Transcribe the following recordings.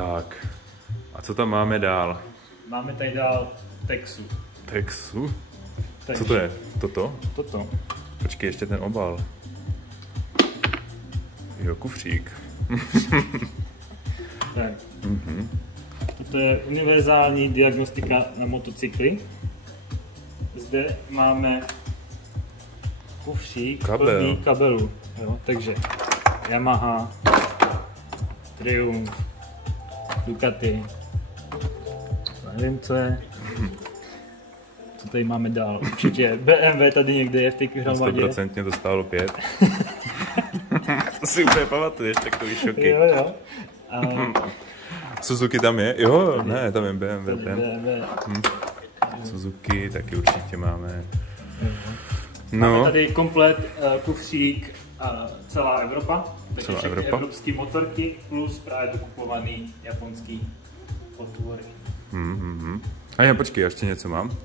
Tak. A co tam máme dál? Máme tady dál Texu. Texu? Takže, Co to je? Toto? Toto. Počkej, ještě ten obal. Jo, kufřík. Tak. Toto je univerzální diagnostika na motocykly. Zde máme kufřík plný kabelů. Jo? Takže Yamaha, Triumph, Ducati, nevím co je. Co tady máme dál? Určitě BMW tady někde je v té hromadě. 100% to stálo 5. To si úplně pamatuješ, takový šoky. Jo. Suzuki tam je? Jo, ne, tam je BMW. BMW. Suzuki taky určitě máme. Máme No, tady komplet kufřík celá Evropa. Takže Celá všechny Evropa. evropské motorky plus právě dokupovaný japonský potvory. A já počkej, ještě něco mám.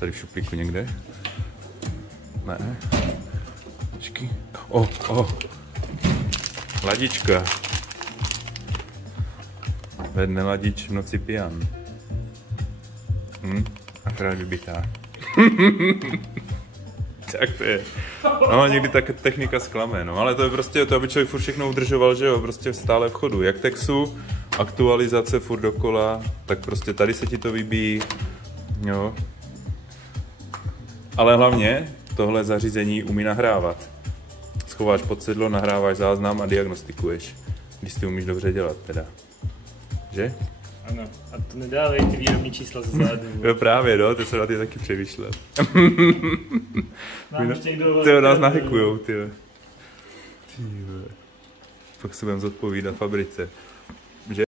Tady v šuplíku někde. Ne. Počkej. Ladička. Ve dne ladič, v noci pijan. Akorát vybitá. Tak to je. No, někdy ta technika zklame, no, ale to je prostě to, aby člověk furt všechno udržoval, že jo, prostě stále v chodu. Jak Texu, aktualizace furt dokola, tak prostě tady se ti to vybíjí, jo. Ale hlavně tohle zařízení umí nahrávat. Schováš pod sedlo, nahráváš záznam a diagnostikuješ, když ty umíš dobře dělat teda. Že? Ano, a to nedávej ty výrobní čísla ze zádu. Jo právě, no, ty se na ty taky přemýšlet. Ty nás nahekujou, ty. Pak se budeme zodpovídat fabrice.